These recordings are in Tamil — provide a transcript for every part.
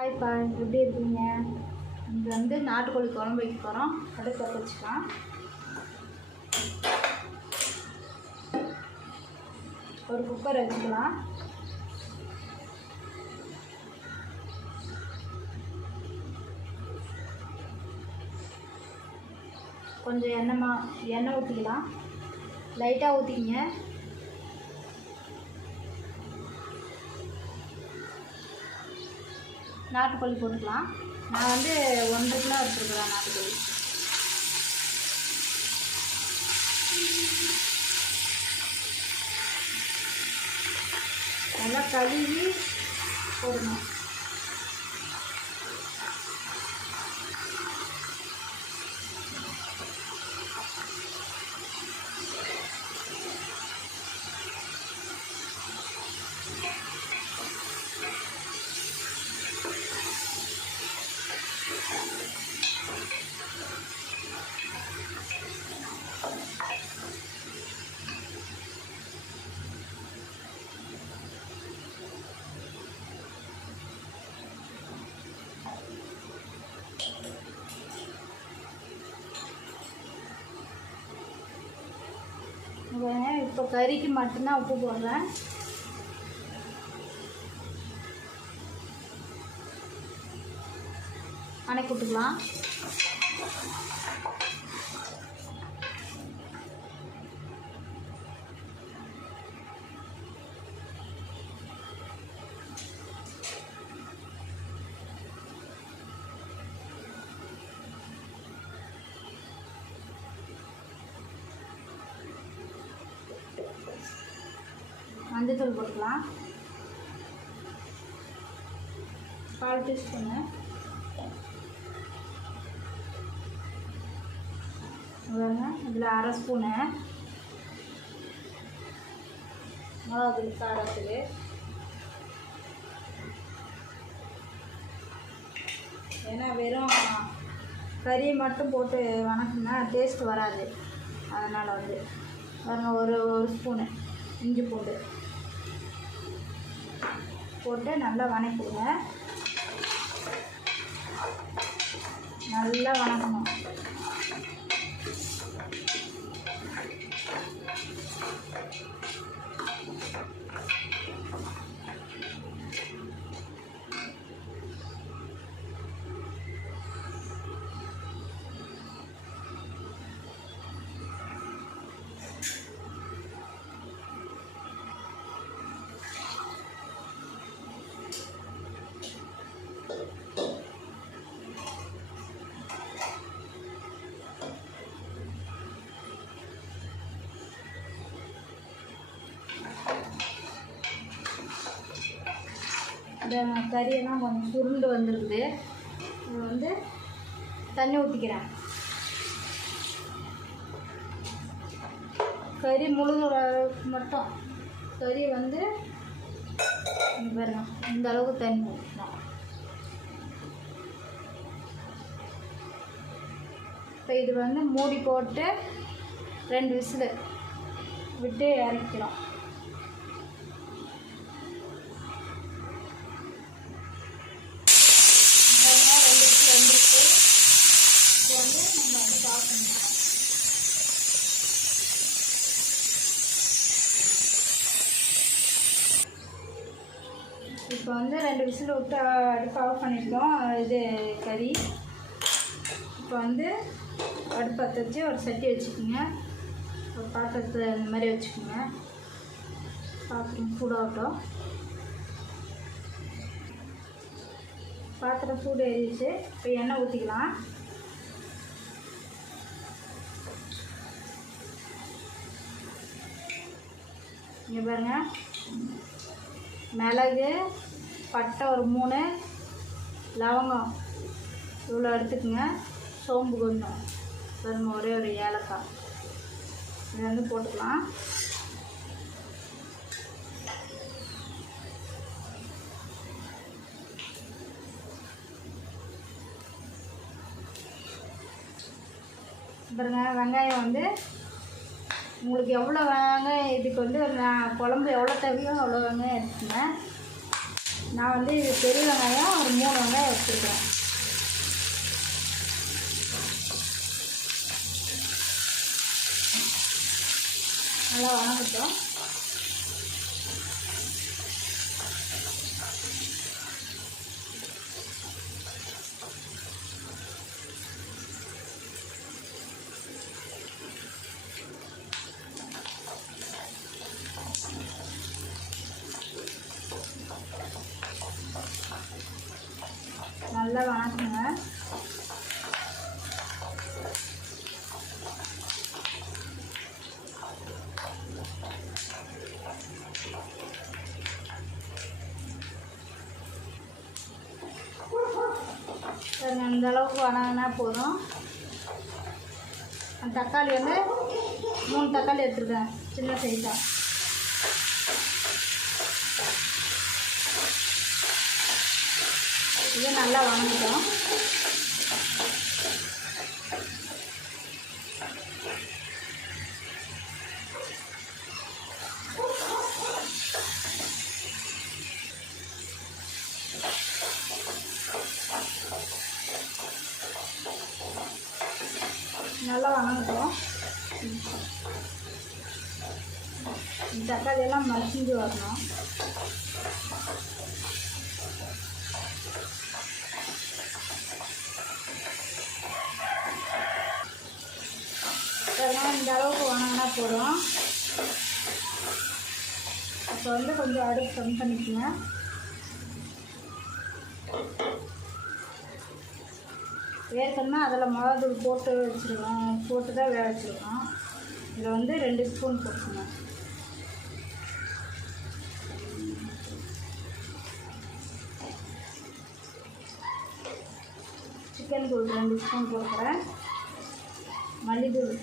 ஹாய்ப்பா எப்படி இருக்கீங்க? இங்கே வந்து நாட்டுக்கோழி குழம்பு வைக்க போகிறோம் அடுப்பு வச்சுக்கலாம். ஒரு குக்கர் வச்சுக்கலாம். கொஞ்சம் எண்ணெய்மா எண்ணெய் ஊற்றிக்கலாம் லைட்டாக ஊற்றிக்கிங்க நாட்டுக்கோழி போட்டுக்கலாம். நான் வந்து ஒன்றரை கிலோ எடுத்துருக்குறேன் நாட்டுக்கோழி. நல்லா கழுவி போடணும். இப்போ கறிக்கு மட்டும்தான் உப்பு போடுறேன். அணைக்கிட்டுக்கலாம் மஞ்சத்தூள் போட்டுக்கலாம். கால் டீஸ்பூனு. இதில் அரை ஸ்பூனு. மிளகாத்தூள் காரத்துக்கு ஏன்னா வெறும் கறியை மட்டும் போட்டு வணக்குனா டேஸ்ட் வராது. அதனால் வந்து பாருங்கள் ஒரு ஒரு ஸ்பூனு இஞ்சி பூண்டு. போட்டு நல்லா வணக்கிடுங்க. நல்லா வணக்கணும். இந்த கறியெல்லாம் கொஞ்சம் சுருண்டு வந்துருக்குது. இது வந்து தண்ணி ஊற்றிக்கிறேன் கறி முழுகிற அளவுக்கு மட்டும். கறி வந்து இங்க பாருங்க இந்த அளவுக்கு தண்ணி ஊற்றணும் இப்போ இது வந்து மூடி போட்டு ரெண்டு விசில் விட்டு இறக்கிறோம் பாருங்க, ரெண்டு விசில் வந்துருக்கு இப்போ வந்து நம்ம வந்து இப்போ வந்து ரெண்டு விசில் விட்டு அடுப்பு ஆஃப் பண்ணியிருக்கோம். இது கறி. இப்போ வந்து அடுப்பு பற்ற வச்சு ஒரு சட்டி வச்சுக்கோங்க. ஒரு பாத்திரத்தை இந்த மாதிரி வச்சுக்கோங்க. பாத்திரம் சூடாகட்டும். பாத்திரம் சூடு எரிச்சு இப்போ எண்ணெய் ஊற்றிக்கலாம் இங்கே பாருங்க. மிளகு பட்டை ஒரு மூணு லவங்கம் இவ்வளோ எடுத்துக்கோங்க. சோம்பு கொஞ்சம். பாருங்க ஒரே ஒரு ஏலக்காய். இதை வந்து போட்டுக்கலாம். பாருங்க வெங்காயம் வந்து உங்களுக்கு எவ்வளோ வாங்க இதுக்கு வந்து நான் குழம்பு எவ்வளோ தேவையோ அவ்வளோ வெங்காயம் எடுத்துனேன் நான் வந்து இது பெரிய வெங்காயம் ஒரு மூணு வெங்காயம் எடுத்துருக்கேன் நல்லா வணங்கட்டும் நல்லா வணக்குங்க பாருங்கள் இந்த அளவுக்கு வணங்கினா போதும். அந்த தக்காளி வந்து மூணு தக்காளி எடுத்துருக்கேன் சின்ன சைஸாக இது நல்லா வணங்கிட்டோம். நல்லா வணங்கட்டும் இந்த தக்காளி எல்லாம் மசிஞ்சு வரணும். இந்த அளவுக்கு வணங்கினா போதும். இப்போ வந்து கொஞ்சம் அடுப்பு கம்மி பண்ணிக்கோங்க. ஏற்கனவே அதில் மிளகாத்தூள் போட்டு வச்சுருக்கோம் போட்டு தான் வேக வச்சுருக்கோம். இதில் வந்து ரெண்டு ஸ்பூன் போட்டுக்கணும் சிக்கன் தூள் ரெண்டு ஸ்பூன் போட்டுக்கிறேன். மல்லித்தூள்.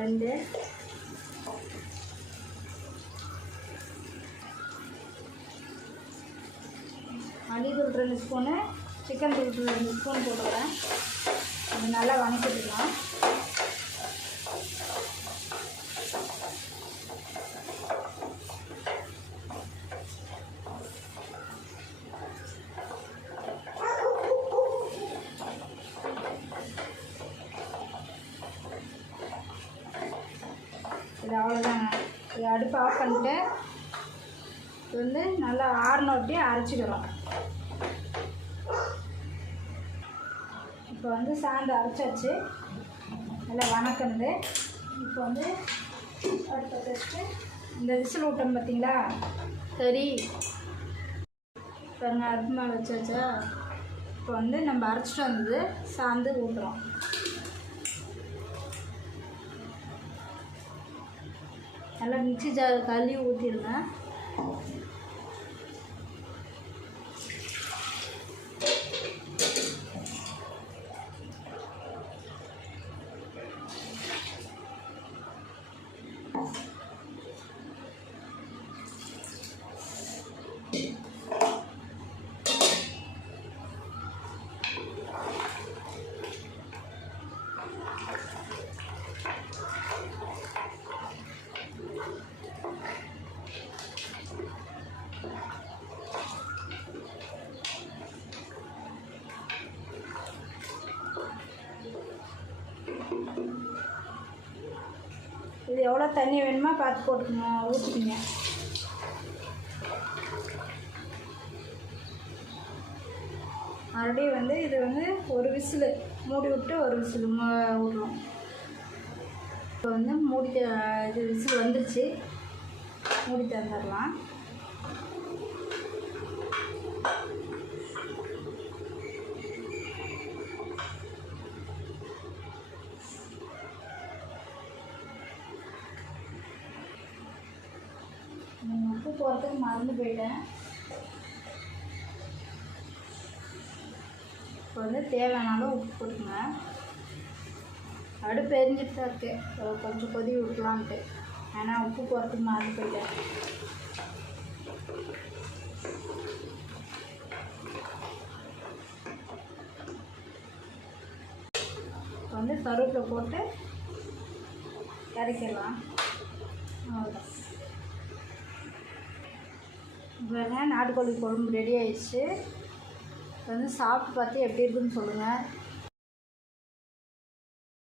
ரெண்டு. தூள் ரெண்டு ஸ்பூனு சிக்கன் தூள் ரெண்டு ஸ்பூன் போட்டுக்கிறேன். அது நல்லா வணக்கிட்டுக்கலாம் இது அவ்வளோதாங்க இது அடுப்பு ஆஃப் பண்ணிட்டு இது வந்து நல்லா ஆறின அரைச்சிக்கிறோம் இப்போ வந்து சாந்து அரைச்சாச்சு. நல்லா வணக்கந்து இப்போ வந்து அடுத்த வச்சுட்டு இந்த விசில் விட்டோம் பார்த்தீங்களா? சரி. பாருங்க அடுப்பு மேலே வச்சாச்சா? இப்போ வந்து நம்ம அரைச்சிட்டு வந்தது சாந்து ஊட்டுறோம் நல்லா மிக்ஸி ஜார் கழுவி ஊற்றிடுங்க இது எவ்வளோ தண்ணி வேணுமோ பார்த்து போட்டுக்கணும் ஊற்றிக்கிங்க மறுபடியும் வந்து இது வந்து ஒரு விசிலு. மூடி விட்டு ஒரு விசிலு விடுறோம் இப்போ வந்து மூடி த- இது விசில் வந்துருச்சு. மூடி தந்துடலாம் நான் உப்பு மறந்து போயிட்டேன். இப்போ வந்து தேவையானாலும் உப்பு போட்டுங்க அடுப்பு எரிஞ்சிட்டு தான் இருக்கு. கொஞ்சம் கொதி விட்லான்ட்டு. ஏன்னா உப்பு போகிறதுக்கு மறந்து போயிட்டேன். இப்போ வந்து கருவேப்பிலை போட்டு இறக்கிடலாம் அவ்வளோதான் பாருங்க நாட்டுக்கோழி குழம்பு ரெடி ஆயிடுச்சு. வந்து சாப்பிட்டு பார்த்து எப்படி இருக்குன்னு சொல்லுங்கள்